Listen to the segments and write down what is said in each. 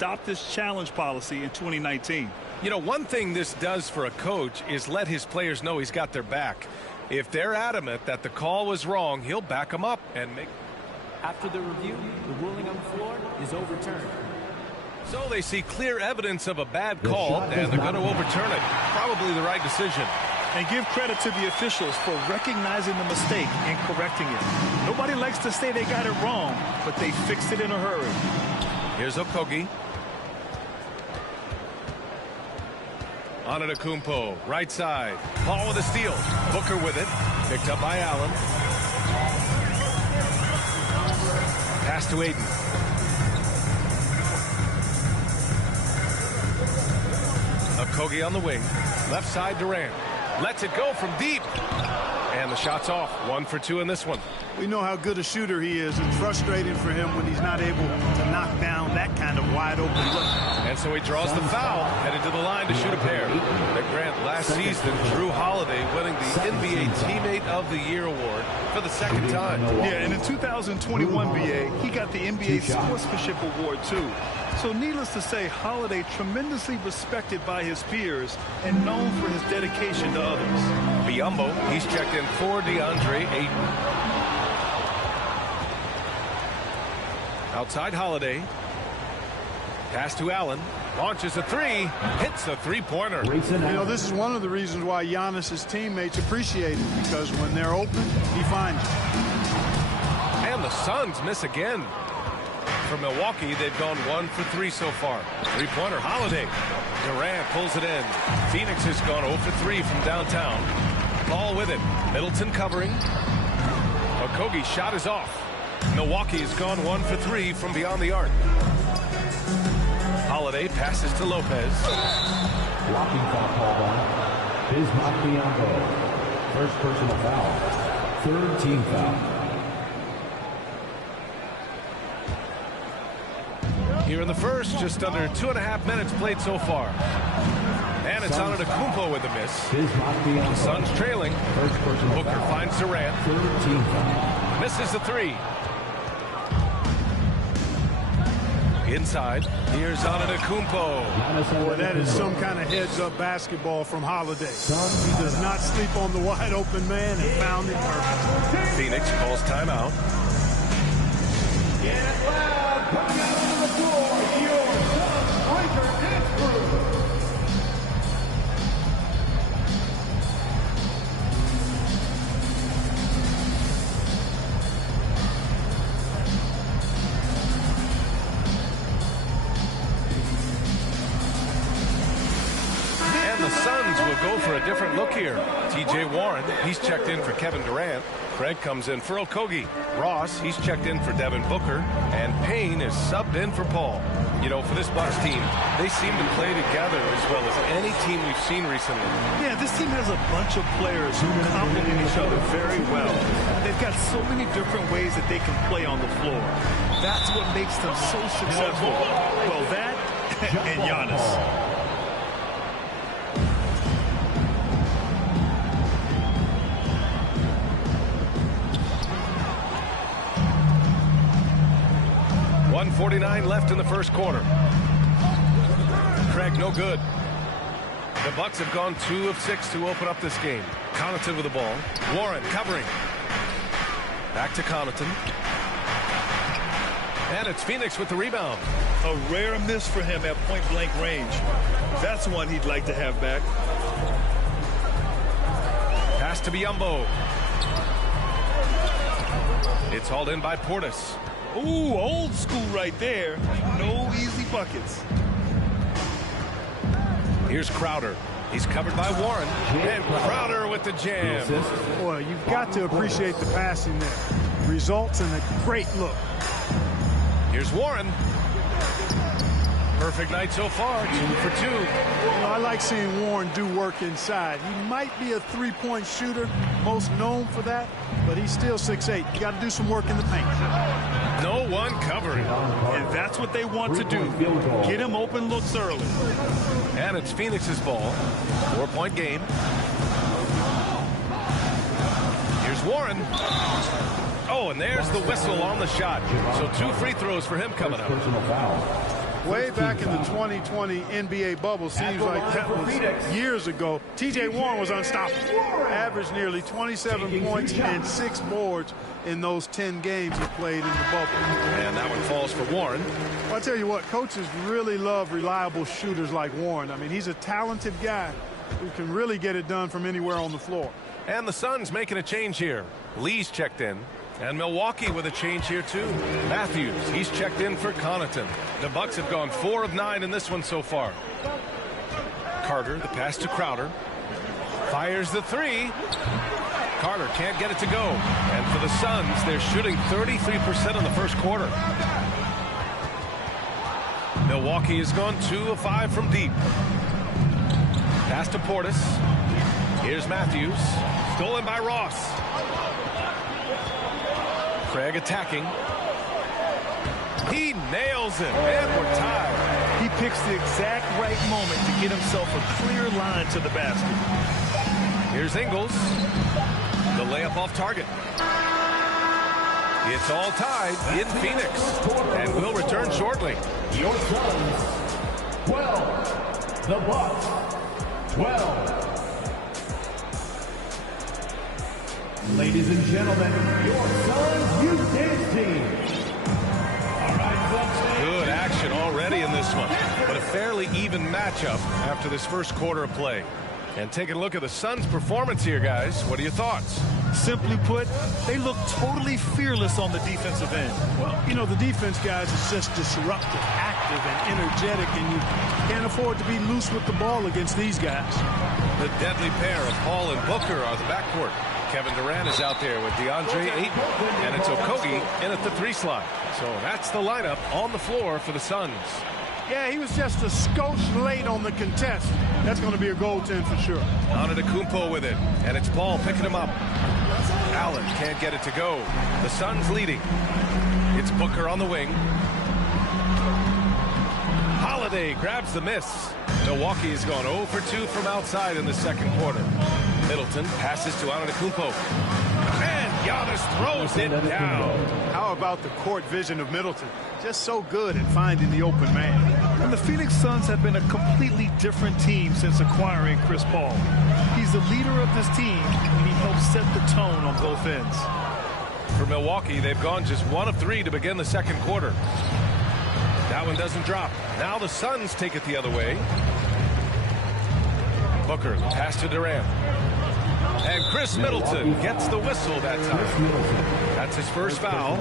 adopt this challenge policy in 2019. You know, one thing this does for a coach is let his players know he's got their back. If they're adamant that the call was wrong, he'll back them up and make... After the review, the ruling on the floor is overturned. So they see clear evidence of a bad call, and they're going to overturn it. Probably the right decision. And give credit to the officials for recognizing the mistake and correcting it. Nobody likes to say they got it wrong, but they fixed it in a hurry. Here's Okogie. Antetokounmpo, right side. Paul with a steal. Booker with it. Picked up by Allen. Pass to Aiden. Okogie on the wing. Left side Durant. Lets it go from deep. And the shot's off. 1 for 2 in this one. We know how good a shooter he is. It's frustrating for him when he's not able to knock down that kind of wide open look. And so he draws the foul, headed to the line to shoot a pair. At Grant, last season, Drew Holiday winning the NBA Teammate of the Year award for the second time. Yeah, and in 2021 BA, he got the NBA Sportsmanship Award too. So needless to say, Holiday tremendously respected by his peers and known for his dedication to others. Biyombo, he's checked in for DeAndre Ayton. Outside Holiday. Pass to Allen. Launches a three. Hits a three-pointer. You know, this is one of the reasons why Giannis's teammates appreciate it, because when they're open, he finds it. And the Suns miss again. For Milwaukee, they've gone 1 for 3 so far. Three-pointer, Holiday. Durant pulls it in. Phoenix has gone 0 for 3 from downtown. Ball with it. Middleton covering. Okogie's shot is off. Milwaukee has gone 1 for 3 from beyond the arc. Holiday passes to Lopez. Blocking foul called on Bismack Biyombo. First personal foul. Third team foul. Here in the first, just under 2.5 minutes played so far. And it's Antetokounmpo with a miss. The Suns trailing. Booker finds Durant. Misses the three. Inside, here's Antetokounmpo. Boy, that is some kind of heads-up basketball from Holiday. He does not sleep on the wide-open man and found it perfect. Phoenix calls timeout. Get it loud. Coming out on the floor, your striker dance crew. And the Suns will go for a different look here. T.J. Warren, he's checked in for Kevin Durant. Craig comes in for Okogie. Ross, he's checked in for Devin Booker. And Payne is subbed in for Paul. You know, for this Bucks team, they seem to play together as well as any team we've seen recently. Yeah, this team has a bunch of players who complement each other very well. They've got so many different ways that they can play on the floor. That's what makes them so successful. Well, that and Giannis. 1:49 left in the first quarter. Craig, no good. The Bucks have gone 2 of 6 to open up this game. Connaughton with the ball. Warren covering. Back to Connaughton. And it's Phoenix with the rebound. A rare miss for him at point-blank range. That's one he'd like to have back. Pass to Biyombo. It's hauled in by Portis. Ooh, old school right there. No easy buckets. Here's Crowder. He's covered by Warren. And Crowder with the jam. Boy, you've got to appreciate the passing there. Results in a great look. Here's Warren. Perfect night so far. 2 for 2. You know, I like seeing Warren do work inside. He might be a three-point shooter, most known for that, but he's still 6'8". You got to do some work in the paint. No one covering. And that's what they want to do. Get him open looks early. And it's Phoenix's ball. 4-point game. Here's Warren. Oh, and there's the whistle on the shot. So 2 free throws for him coming up. Way back in the 2020 NBA bubble, seems like that was years ago. T.J. Warren was unstoppable. Averaged nearly 27 points and 6 boards in those 10 games he played in the bubble. And that one falls for Warren. Well, I tell you what, coaches really love reliable shooters like Warren. I mean, he's a talented guy who can really get it done from anywhere on the floor. And the Suns making a change here. Lee's checked in. And Milwaukee with a change here, too. Matthews, he's checked in for Connaughton. The Bucks have gone 4 of 9 in this one so far. Carter, the pass to Crowder. Fires the 3. Carter can't get it to go. And for the Suns, they're shooting 33% in the first quarter. Milwaukee has gone 2 of 5 from deep. Pass to Portis. Here's Matthews. Stolen by Ross. Craig attacking. He nails it, and we're tied. He picks the exact right moment to get himself a clear line to the basket. Here's Ingles. The layup off target. It's all tied in Phoenix, and we'll return shortly. Your Suns, 12. The Bucks, 12. Ladies and gentlemen, your Suns Youth Dance Team. All right, folks. Good action already in this one, but a fairly even matchup after this first quarter of play. And taking a look at the Suns' performance here, guys. What are your thoughts? Simply put, they look totally fearless on the defensive end. Well, you know, the defense, guys, is just disruptive, active, and energetic, and you can't afford to be loose with the ball against these guys. The deadly pair of Paul and Booker are the backcourt. Kevin Durant is out there with DeAndre Ayton, and it's Okogie in at the 3 slot. So that's the lineup on the floor for the Suns. Yeah, he was just a skosh late on the contest. That's going to be a goaltend for sure. Antetokounmpo with it, and it's Paul picking him up. Allen can't get it to go. The Suns leading. It's Booker on the wing. Holiday grabs the miss. Milwaukee's gone 0 for 2 from outside in the second quarter. Middleton passes to Antetokounmpo. And Giannis throws it down. How about the court vision of Middleton? Just so good at finding the open man. And the Phoenix Suns have been a completely different team since acquiring Chris Paul. He's the leader of this team, and he helps set the tone on both ends. For Milwaukee, they've gone just 1 of 3 to begin the second quarter. That one doesn't drop. Now the Suns take it the other way. Booker, pass to Durant. And Chris Middleton gets the whistle that time. That's his first foul.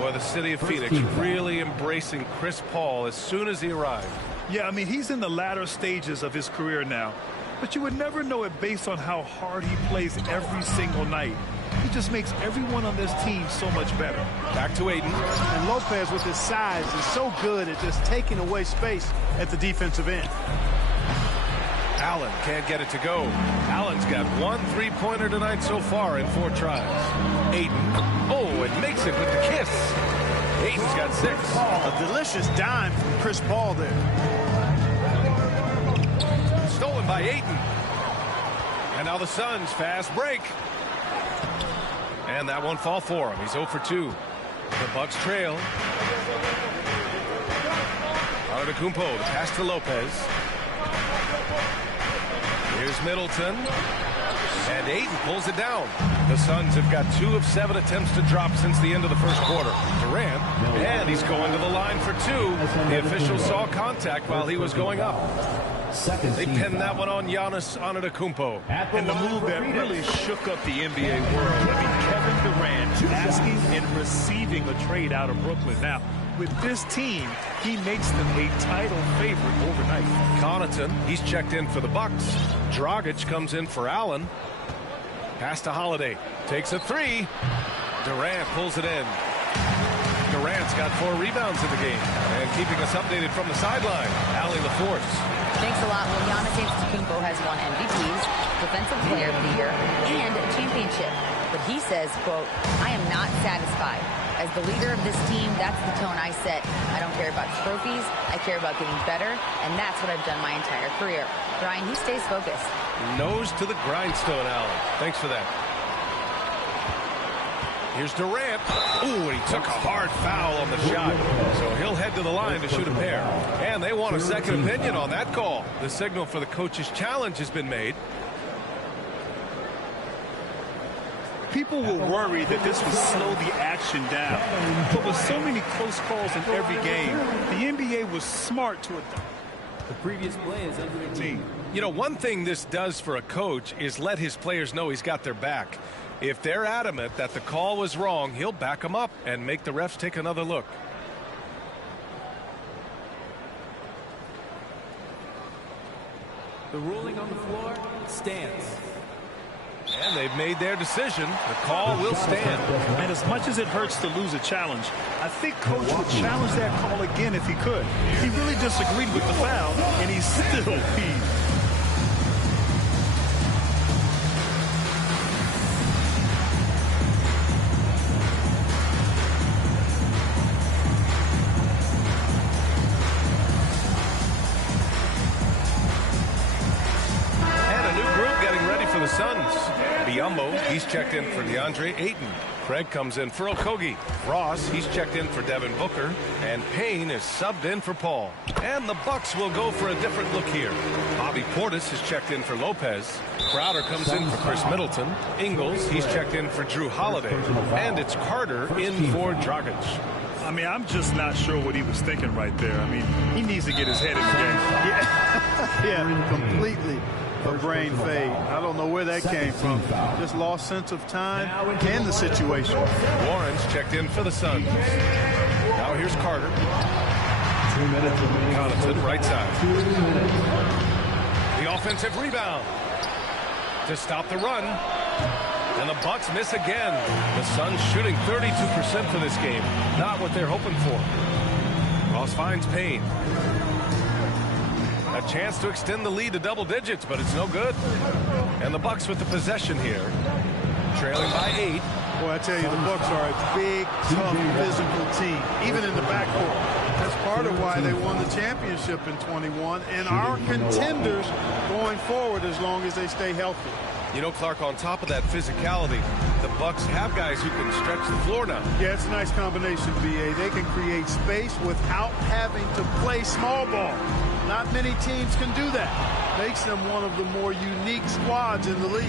Boy, the city of Phoenix really embracing Chris Paul as soon as he arrived. Yeah, I mean, he's in the latter stages of his career now. But you would never know it based on how hard he plays every single night. He just makes everyone on this team so much better. Back to Ayton. And Lopez, with his size, is so good at just taking away space at the defensive end. Allen can't get it to go. Allen's got 1 3-pointer tonight so far in 4 tries. Ayton. Oh, and makes it with the kiss. Ayton's got 6. A delicious dime from Chris Paul there. Stolen by Ayton. And now the Suns fast break. And that won't fall for him. He's 0 for 2. The Bucks trail. Antetokounmpo, the pass to Lopez. Here's Middleton. And Ayton pulls it down. The Suns have got 2 of 7 attempts to drop since the end of the first quarter. Durant, and he's going to the line for 2. The official saw contact while he was going up. They pinned that one on Giannis Antetokounmpo. And the move that really shook up the NBA world. I mean, Kevin Durant asking and receiving a trade out of Brooklyn. Now, with this team, he makes them a title favorite overnight. Connaughton, he's checked in for the Bucks. Dragic comes in for Allen. Pass to Holiday. Takes a 3. Durant pulls it in. Durant's got 4 rebounds in the game. And keeping us updated from the sideline, Allie LaForce. Thanks a lot. Well, Giannis Antetokounmpo has won MVPs, Defensive Player of the Year, and a championship. But he says, quote, I am not satisfied. As the leader of this team, that's the tone I set. I don't care about trophies. I care about getting better, and that's what I've done my entire career. Brian, he stays focused. Nose to the grindstone, Allen. Thanks for that. Here's Durant. Ooh, and he took a hard foul on the shot. So he'll head to the line to shoot a pair. And they want a second opinion on that call. The signal for the coach's challenge has been made. People were worried that this would slow the action down. But with so many close calls in every game, the NBA was smart to adopt. The previous play is under a team. You know, one thing this does for a coach is let his players know he's got their back. If they're adamant that the call was wrong, he'll back them up and make the refs take another look. The ruling on the floor stands. And they've made their decision. The call will stand. And as much as it hurts to lose a challenge, I think Coach would challenge that call again if he could. He really disagreed with the foul, and he's still peeved. He's checked in for DeAndre Ayton. Craig comes in for Okogie. Ross, he's checked in for Devin Booker. And Payne is subbed in for Paul. And the Bucks will go for a different look here. Bobby Portis is checked in for Lopez. Crowder comes in for Chris Middleton. Ingles, he's checked in for Drew Holiday. And it's Carter in for Dragic. I mean, I'm just not sure what he was thinking right there. I mean, he needs to get his head in the game. Yeah, completely. A brain fade. I don't know where that came from. Just lost sense of time and the situation. Warren's checked in for the Suns. Now here's Carter. 2 minutes remaining. Connaughton, right side. 2 minutes. The offensive rebound to stop the run. And the Bucks miss again. The Suns shooting 32% for this game. Not what they're hoping for. Ross finds Payne. A chance to extend the lead to double digits, but it's no good. And the Bucks with the possession here. Trailing by 8. Boy, I tell you, the Bucks are a big, tough, physical team, even in the backcourt. That's part of why they won the championship in 21 and are contenders going forward as long as they stay healthy. You know, Clark, on top of that physicality, the Bucks have guys who can stretch the floor now. Yeah, it's a nice combination, B.A. They can create space without having to play small ball. Not many teams can do that. Makes them one of the more unique squads in the league.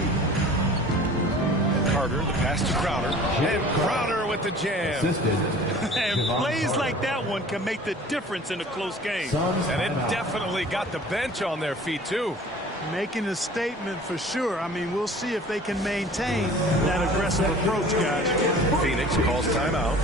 Carter, the pass to Crowder. And Crowder with the jam. And plays like that one can make the difference in a close game. And it definitely got the bench on their feet, too. Making a statement for sure. I mean, we'll see if they can maintain that aggressive approach, guys. Phoenix calls timeout.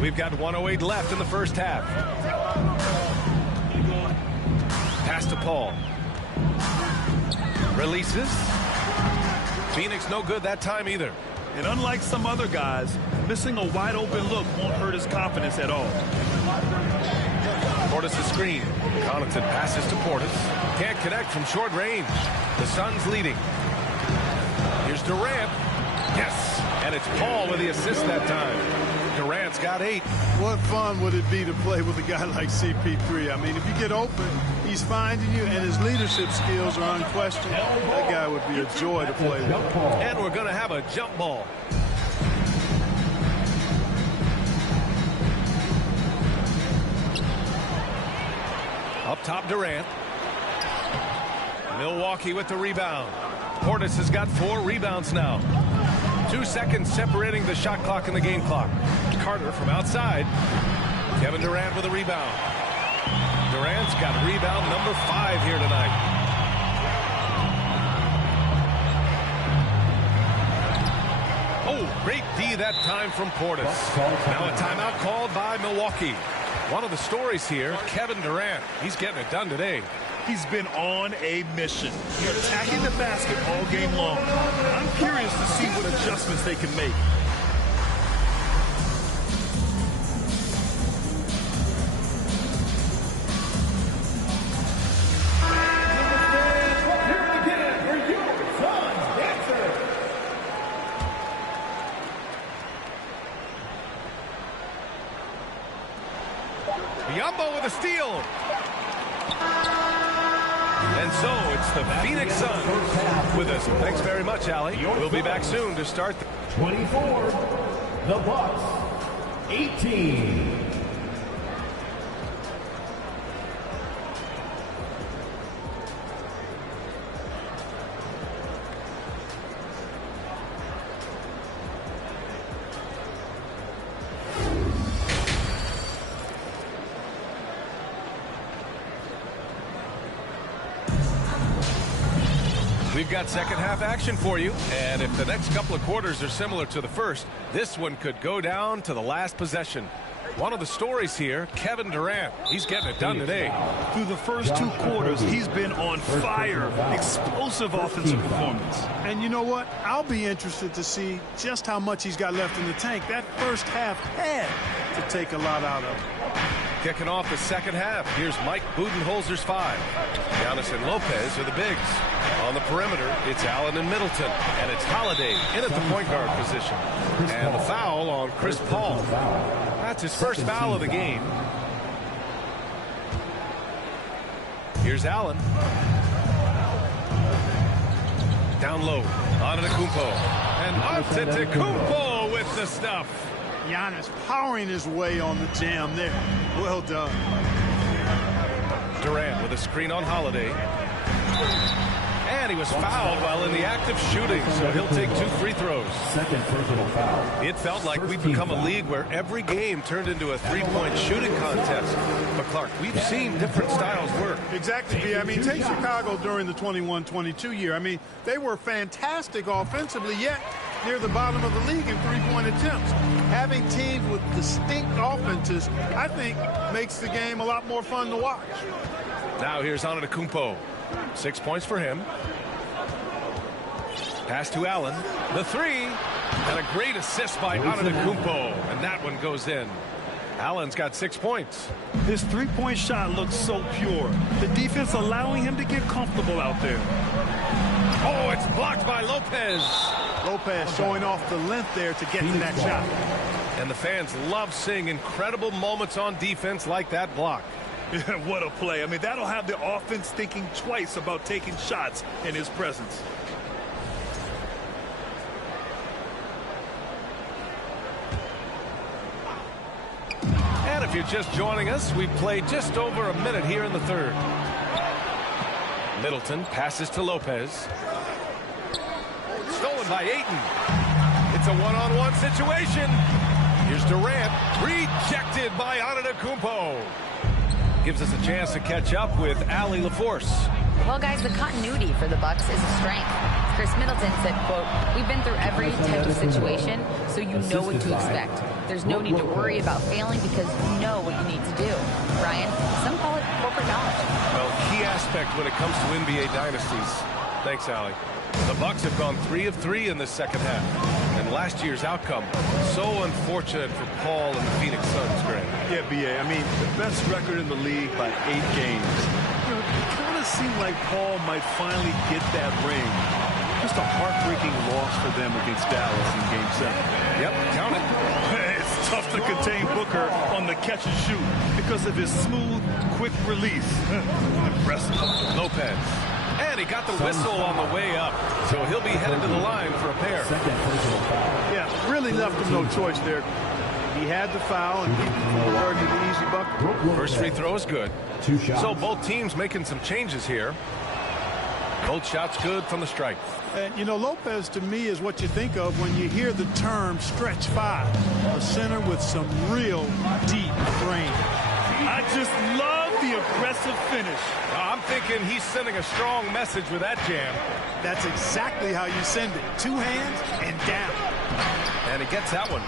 We've got 1:08 left in the first half. Pass to Paul. Releases. Phoenix no good that time either. And unlike some other guys, missing a wide open look won't hurt his confidence at all. Portis' screen. Connaughton passes to Portis. Can't connect from short range. The Suns leading. Here's Durant. Yes. And it's Paul with the assist that time. Durant's got 8. What fun would it be to play with a guy like CP3? I mean, if you get open, he's finding you, and his leadership skills are unquestioned. That guy would be a joy to play with. And we're going to have a jump ball. Up top, Durant. Milwaukee with the rebound. Portis has got 4 rebounds now. 2 seconds separating the shot clock and the game clock. Carter from outside. Kevin Durant with a rebound. Durant's got rebound number 5 here tonight. Oh, great D that time from Portis. Now a timeout called by Milwaukee. One of the stories here, Kevin Durant. He's getting it done today. He's been on a mission. They're attacking the basket all game long. I'm curious to see what adjustments they can make. Yumbo with a steal. And so it's the Phoenix Suns with us. Thanks very much, Allie. We'll be back soon to start. 24, the Bucks, 18. We've got second half action for you, and if the next couple of quarters are similar to the first, this one could go down to the last possession. One of the stories here, Kevin Durant. He's getting it done today. Through the first two quarters, he's been on fire. Explosive offensive performance. And you know what? I'll be interested to see just how much he's got left in the tank. That first half had to take a lot out of it. Kicking off the second half, here's Mike Budenholzer's 5. Giannis and Lopez are the bigs. On the perimeter, it's Allen and Middleton, and it's Holiday in at the point guard position. And the foul on Chris Paul. That's his first foul of the game. Here's Allen. Down low, Antetokounmpo. And Antetokounmpo with the stuff. Giannis powering his way on the jam there. Well done. Durant with a screen on Holiday. And he was fouled while in the act of shooting, so he'll take 2 free throws. Second personal foul. It felt like we'd become a league where every game turned into a three-point shooting contest. But, Clark, we've seen different styles work. Exactly, B. I mean, take Chicago during the 21-22 year. I mean, they were fantastic offensively, yet near the bottom of the league in three-point attempts. Having teams with distinct offenses, I think, makes the game a lot more fun to watch. Now here's Antetokounmpo. 6 points for him. Pass to Allen. The 3. And a great assist by Antetokounmpo. And that one goes in. Allen's got 6 points. His three-point shot looks so pure. The defense allowing him to get comfortable out there. Oh, it's blocked by Lopez. Lopez showing off the length there to get to that shot. And the fans love seeing incredible moments on defense like that block. What a play. I mean, that'll have the offense thinking twice about taking shots in his presence. And if you're just joining us, we've played just over a minute here in the third. Middleton passes to Lopez. Stolen by Ayton. It's a one-on-one situation. Here's Durant. Rejected by Antetokounmpo. Gives us a chance to catch up with Allie LaForce. Well, guys, the continuity for the Bucks is a strength. Chris Middleton said, quote, "We've been through every type of situation, so you know what to expect. There's no need to worry about failing because you know what you need to do." Ryan, some call it corporate knowledge. Well, key aspect when it comes to NBA dynasties. Thanks, Allie. The Bucks have gone 3 of 3 in the second half. And last year's outcome, so unfortunate for Paul and the Phoenix Suns, Greg. Yeah, B.A. I mean, the best record in the league by 8 games. You know, it kind of seemed like Paul might finally get that ring. Just a heartbreaking loss for them against Dallas in Game 7. Yep, count it. It's tough to contain Booker on the catch and shoot because of his smooth, quick release. Impressive. Lopez. And he got the whistle on the way up, so he'll be headed to the line for a pair. Yeah, really left him no choice there. He had the foul and he converted the easy bucket. First free throw is good. 2 shots. So both teams making some changes here. Both shots good from the stripe. And, you know, Lopez, to me, is what you think of when you hear the term stretch 5. A center with some real deep range. I just love the aggressive finish. I'm thinking he's sending a strong message with that jam. That's exactly how you send it. 2 hands and down. And he gets that one.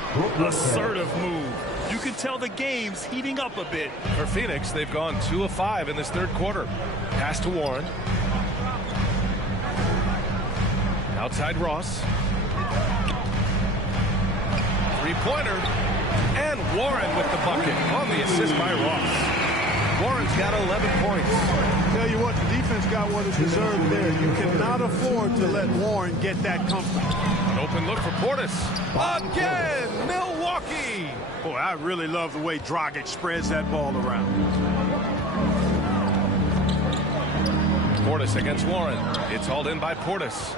Assertive move. You can tell the game's heating up a bit. For Phoenix, they've gone 2 of 5 in this third quarter. Pass to Warren. Outside Ross. Three-pointer. And Warren with the bucket on the assist by Ross. Warren's got 11 points. Tell you what, the defense got what it deserved there. You cannot afford to let Warren get that comfortable. An open look for Portis. Again, Milwaukee. Boy, I really love the way Dragic spreads that ball around. Portis against Warren. It's hauled in by Portis.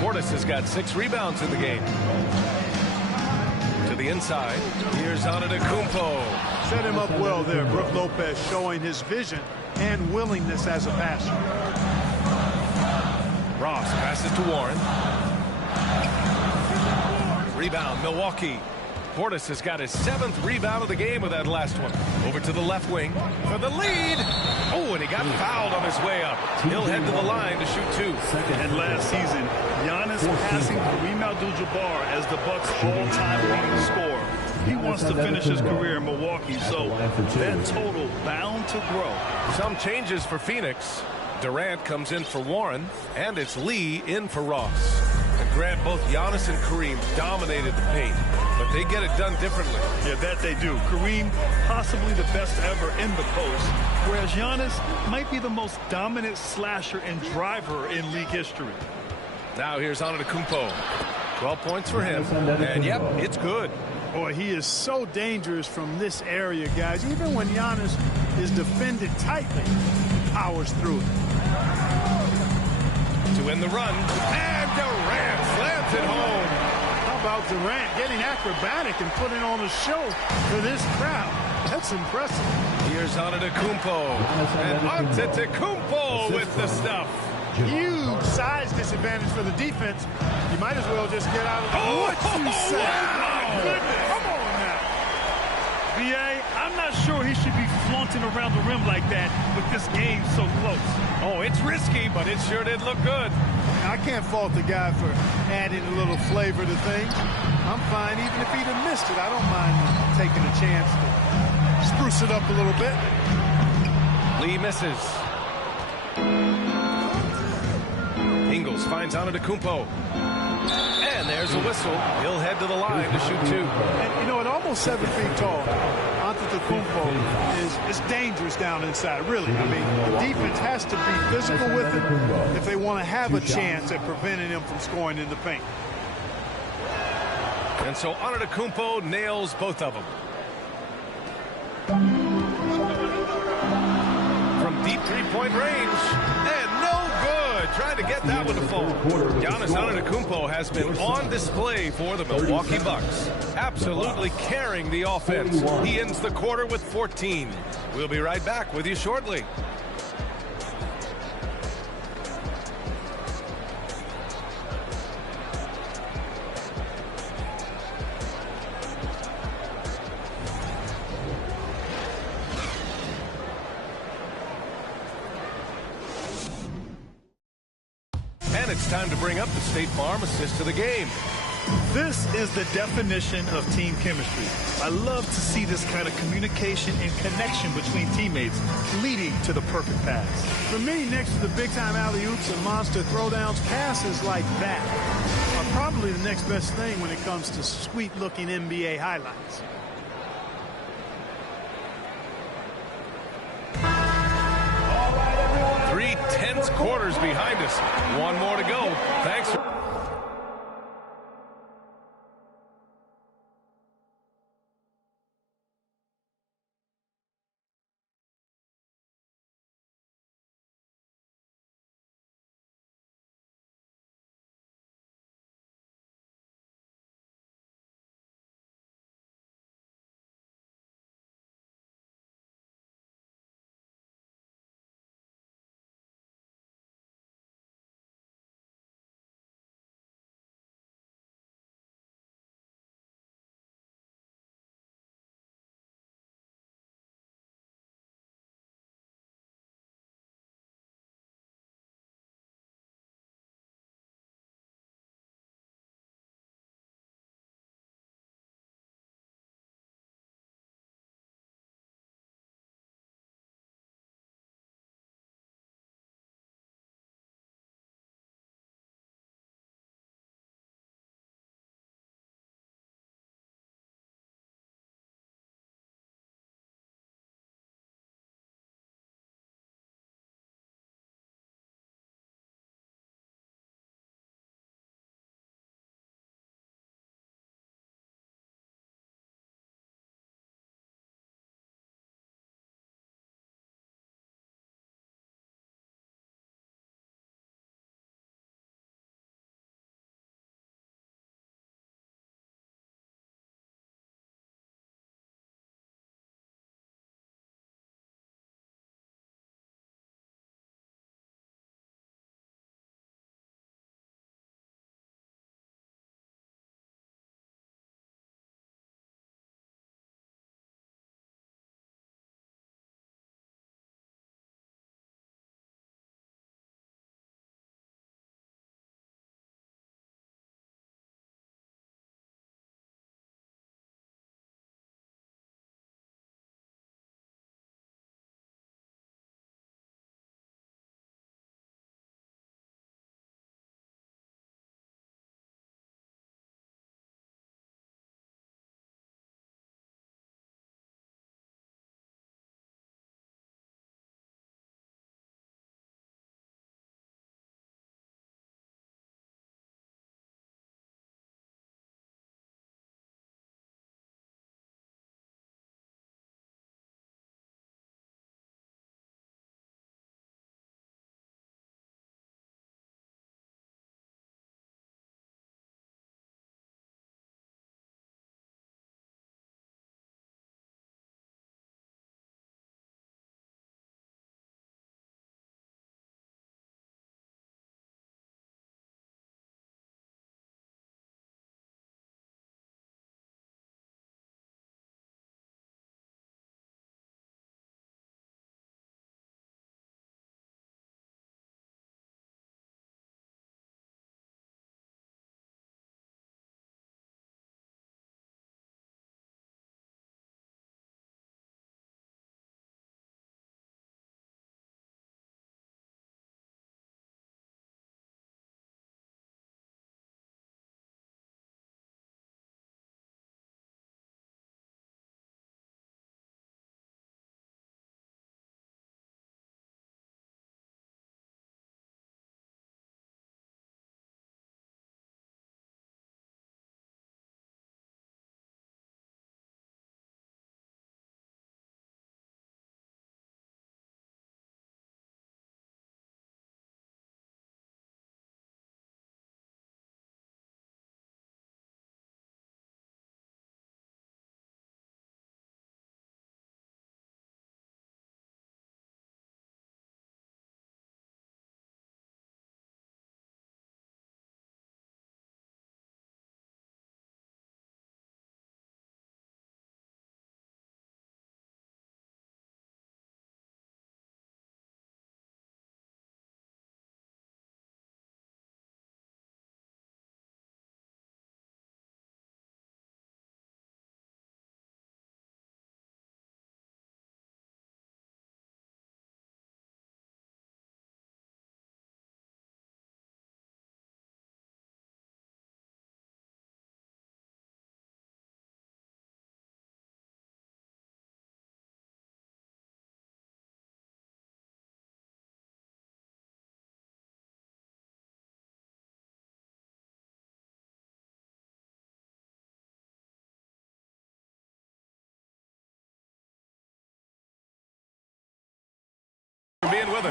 Portis has got 6 rebounds in the game. To the inside. Here's Antetokounmpo. Set him up well there. Brook Lopez showing his vision and willingness as a passer. Ross passes to Warren. Rebound, Milwaukee. Portis has got his 7th rebound of the game with that last one. Over to the left wing for the lead. Oh, and he got fouled on his way up. He'll head to the line to shoot 2. And last season, Giannis passing Kareem Abdul-Jabbar as the Bucks' all-time leading scorer. He wants to finish his career in Milwaukee, so that total bound to grow. Some changes for Phoenix. Durant comes in for Warren, and it's Lee in for Ross. And Grant, both Giannis and Kareem dominated the paint, but they get it done differently. Yeah, that they do. Kareem, possibly the best ever in the post, whereas Giannis might be the most dominant slasher and driver in league history. Now here's Antetokounmpo. 12 points for him, and yep, it's good. Boy, he is so dangerous from this area, guys. Even when Giannis is defended tightly, he powers through it. To win the run, and Durant slams it home. How about Durant getting acrobatic and putting on a show for this crowd? That's impressive. Here's Antetokounmpo, and Antetokounmpo with the stuff. Huge size disadvantage for the defense. You might as well just get out of the what you say. Wow. Goodness. Come on now. B.A., I'm not sure he should be flaunting around the rim like that with this game so close. Oh, it's risky, but it sure did look good. I can't fault the guy for adding a little flavor to things. I'm fine even if he'd have missed it. I don't mind taking a chance to spruce it up a little bit. Lee misses. Ingles finds Antetokounmpo. And there's a whistle. He'll head to the line to shoot 2. And, you know, at almost 7 feet tall, Antetokounmpo is dangerous down inside, really. I mean, the defense has to be physical with him if they want to have a chance at preventing him from scoring in the paint. And so Antetokounmpo nails both of them. From deep 3-point range. And no good. Trying to get that one to fall. Giannis Antetokounmpo has been on display for the Milwaukee Bucks. Absolutely carrying the offense. He ends the quarter with 14. We'll be right back with you shortly. And it's time to bring up the State Farm assist of the game. This is the definition of team chemistry. I love to see this kind of communication and connection between teammates leading to the perfect pass. For me, next to the big-time alley-oops and monster throwdowns, passes like that are probably the next best thing when it comes to sweet-looking NBA highlights. 3 tense quarters behind us. One more to go. Thanks for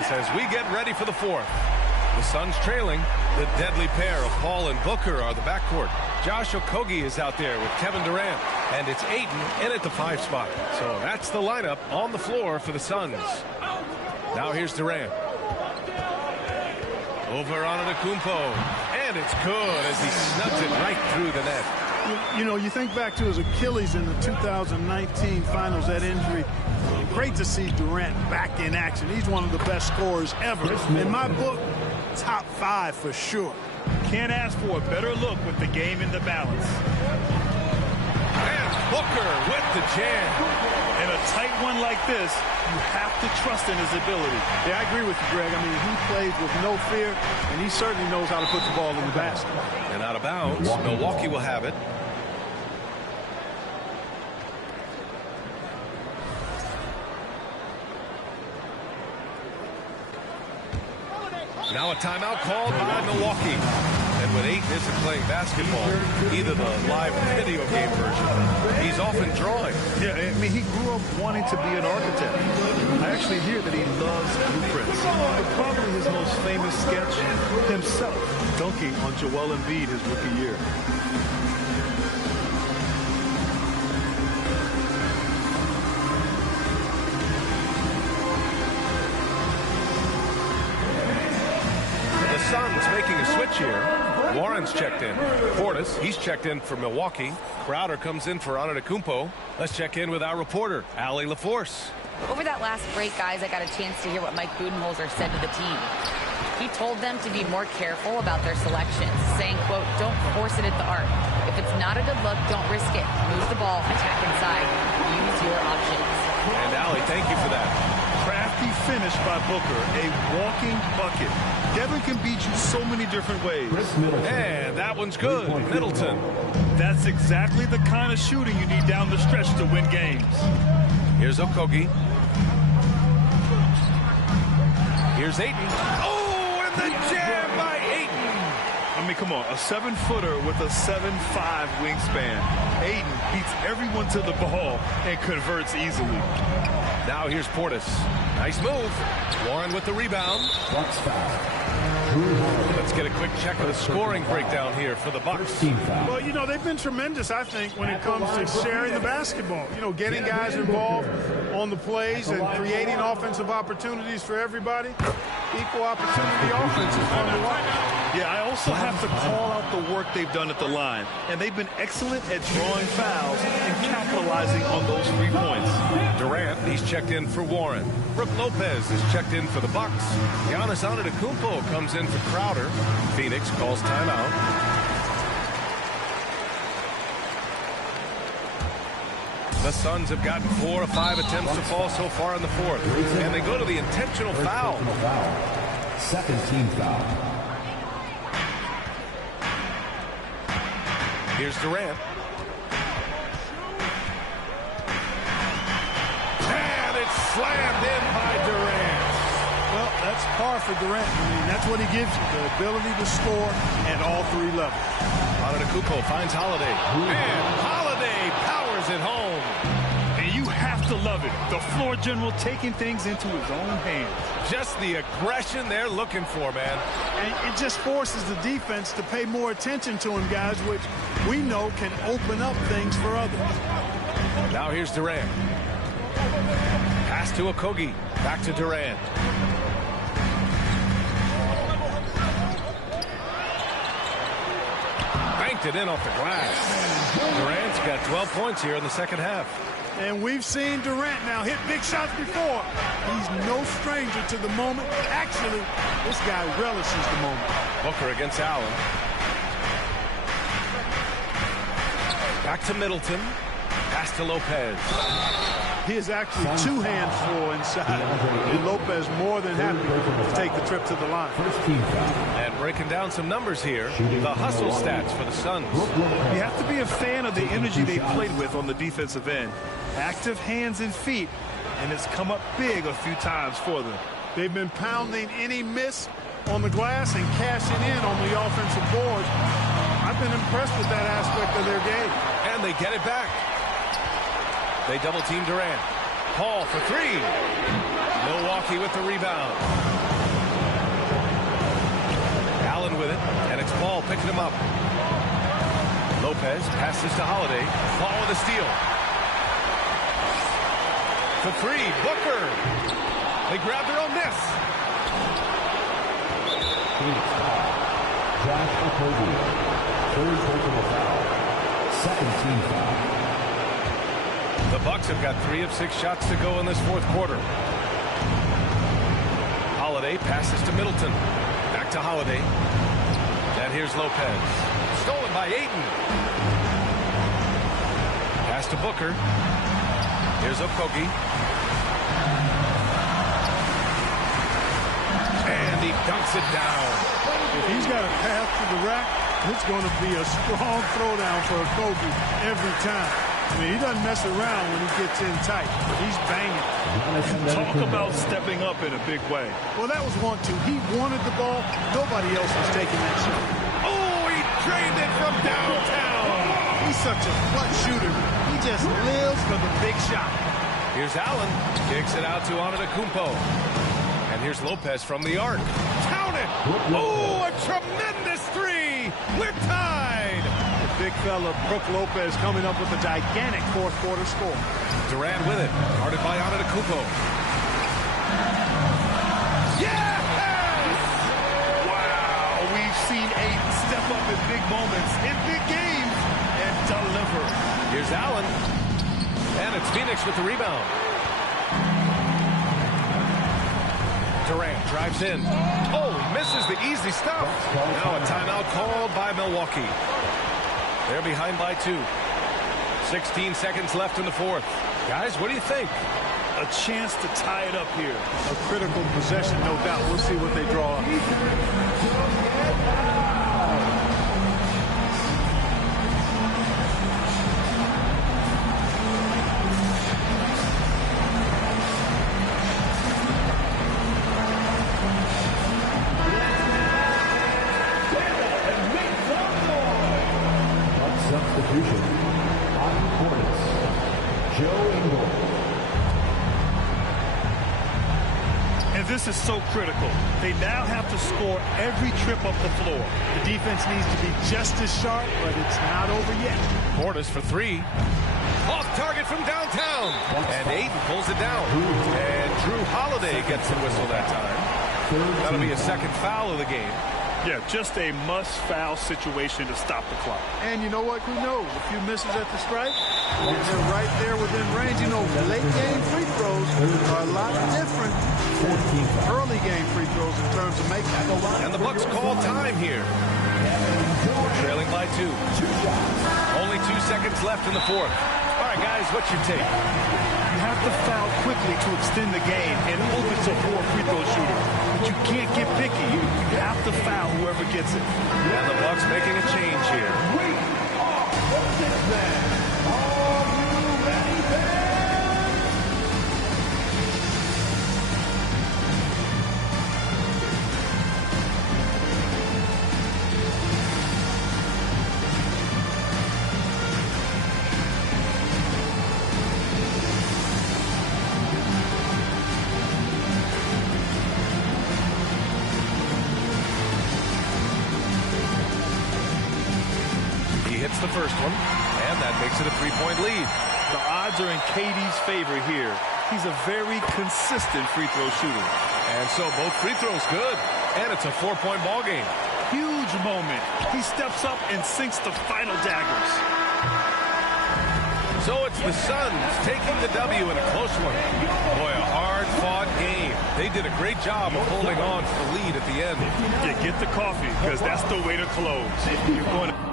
us as we get ready for the fourth. The Suns trailing. The deadly pair of Paul and Booker are the backcourt. Josh Okogie is out there with Kevin Durant. And it's Ayton in at the 5 spot. So that's the lineup on the floor for the Suns. Now here's Durant. Over on Antetokounmpo. And it's good as he snugs it right through the net. You know, you think back to his Achilles in the 2019 finals, that injury. Great to see Durant back in action. He's one of the best scorers ever. In my book, top 5 for sure. Can't ask for a better look with the game in the balance. And Booker with the jam. In a tight one like this, you have to trust in his ability. Yeah, I agree with you, Greg. I mean, he plays with no fear, and he certainly knows how to put the ball in the basket. And out of bounds, Milwaukee will have it. Now a timeout called by Milwaukee. And when Ayton isn't playing basketball, either the live video game version, he's often drawing. Yeah, I mean, he grew up wanting to be an architect. I actually hear that he loves blueprints. But probably his most famous sketch, himself dunking on Joel Embiid his rookie year. Suns making a switch here. Warren's checked in. Portis, he's checked in for Milwaukee. Crowder comes in for Antetokounmpo. Let's check in with our reporter, Allie LaForce. Over that last break, guys, I got a chance to hear what Mike Budenholzer said to the team. He told them to be more careful about their selections, saying, quote, don't force it at the arc. If it's not a good look, don't risk it. Move the ball, attack inside. Use your options. And Allie, thank you for that. Crafty finish by Booker, a walking bucket. Devin can beat you so many different ways. And that one's good. Middleton. That's exactly the kind of shooting you need down the stretch to win games. Here's Okogie. Here's Ayton. Oh, and the jam by Ayton. I mean, come on, a 7-footer with a 7'5" wingspan. Ayton beats everyone to the ball and converts easily. Now here's Portis. Nice move. Warren with the rebound. Let's get a quick check of the scoring breakdown here for the Bucks. Well, you know, they've been tremendous, I think, when it comes to sharing the basketball. You know, getting guys involved on the plays and creating offensive opportunities for everybody. Equal opportunity offense is fun to watch. Yeah, I also have to call out the work they've done at the line. And they've been excellent at drawing fouls and capitalizing on those 3 points. Durant, he's checked in for Warren. Brook Lopez is checked in for the Bucks. Giannis Antetokounmpo comes in for Crowder. Phoenix calls timeout. The Suns have gotten 4 of 5 attempts to fall so far in the fourth. And they go to the intentional foul. Second team foul. Here's Durant. And it's slammed in by Durant. Well, that's par for Durant. I mean, that's what he gives you, the ability to score at all 3 levels. Antetokounmpo finds Holiday. And Holiday powers it home. And you have to love it. The floor general taking things into his own hands. Just the aggression they're looking for, man. And it just forces the defense to pay more attention to him, guys, which we know can open up things for others. Now here's Durant. Pass to Okogie. Back to Durant. Banked it in off the glass. Durant's got 12 points here in the second half. And we've seen Durant now hit big shots before. He's no stranger to the moment. Actually, this guy relishes the moment. Booker against Allen. Back to Middleton. Pass to Lopez. He is actually 2 hands full inside. And Lopez more than happy to take the trip to the line. And breaking down some numbers here, the hustle stats for the Suns. You have to be a fan of the energy they played with on the defensive end. Active hands and feet, and it's come up big a few times for them. They've been pounding any miss on the glass and cashing in on the offensive boards. I've been impressed with that aspect of their game. And they get it back. They double-team Durant. Paul for 3. Milwaukee with the rebound. Allen with it, and it's Ball picking him up. Lopez passes to Holiday. Ball with a steal. For three, Booker. They grab their own miss. Josh Okogie, third personal foul, second team foul. The Bucks have got 3 of 6 shots to go in this fourth quarter. Holiday passes to Middleton. Back to Holiday. And here's Lopez. Stolen by Ayton. Pass to Booker. Here's Okogie. And he dunks it down. If he's got a path to the rack, it's going to be a strong throwdown for Okogie every time. I mean, he doesn't mess around when he gets in tight. He's banging. Talk about stepping up in a big way. Well, that was 1-2. He wanted the ball. Nobody else was taking that shot. Oh, he drained it from downtown. He's such a clutch shooter. He just lives for the big shot. Here's Allen. Kicks it out to Antetokounmpo. And here's Lopez from the arc. Count it. Oh, a tremendous three. We're tied. The big fella, Brook Lopez, coming up with a gigantic fourth quarter score. Durant with it. Guarded by Antetokounmpo. Yes! Wow, we've seen Ayton step up in big moments, in big games, and deliver. Here's Allen. And it's Phoenix with the rebound. Durant drives in. Oh, misses the easy stuff. Now a timeout called by Milwaukee. They're behind by 2. 16 seconds left in the fourth. Guys, what do you think? A chance to tie it up here. A critical possession, no doubt. We'll see what they draw up. Substitution. Hockey Hornets. Joe Ingles. And this is so critical. They now have to score every trip up the floor. The defense needs to be just as sharp, but it's not over yet. Portis for 3. Off target from downtown. And Ayton pulls it down. And Drew Holiday gets the whistle that time. That'll be a second foul of the game. Yeah, just a must-foul situation to stop the clock. And you know what? Who knows? A few misses at the stripe, and they're right there within range. You know, late-game free throws are a lot different than early-game free throws in terms of making. And the Bucks call time here. Trailing by 2. Only 2 seconds left in the fourth. All right, guys, what's your take? You have to foul quickly to extend the game and hope it's a 4 free throw shooter. But you can't get picky. You have to foul whoever gets it. And the Bucks making a change here. The first one, and that makes it a 3-point lead. The odds are in KD's favor here. He's a very consistent free throw shooter. And so both free throws good, and it's a 4-point ball game. Huge moment. He steps up and sinks the final daggers. So it's the Suns taking the W in a close one. Boy, a hard-fought game. They did a great job of holding on to the lead at the end. Yeah, get the coffee, because that's the way to close. You're going to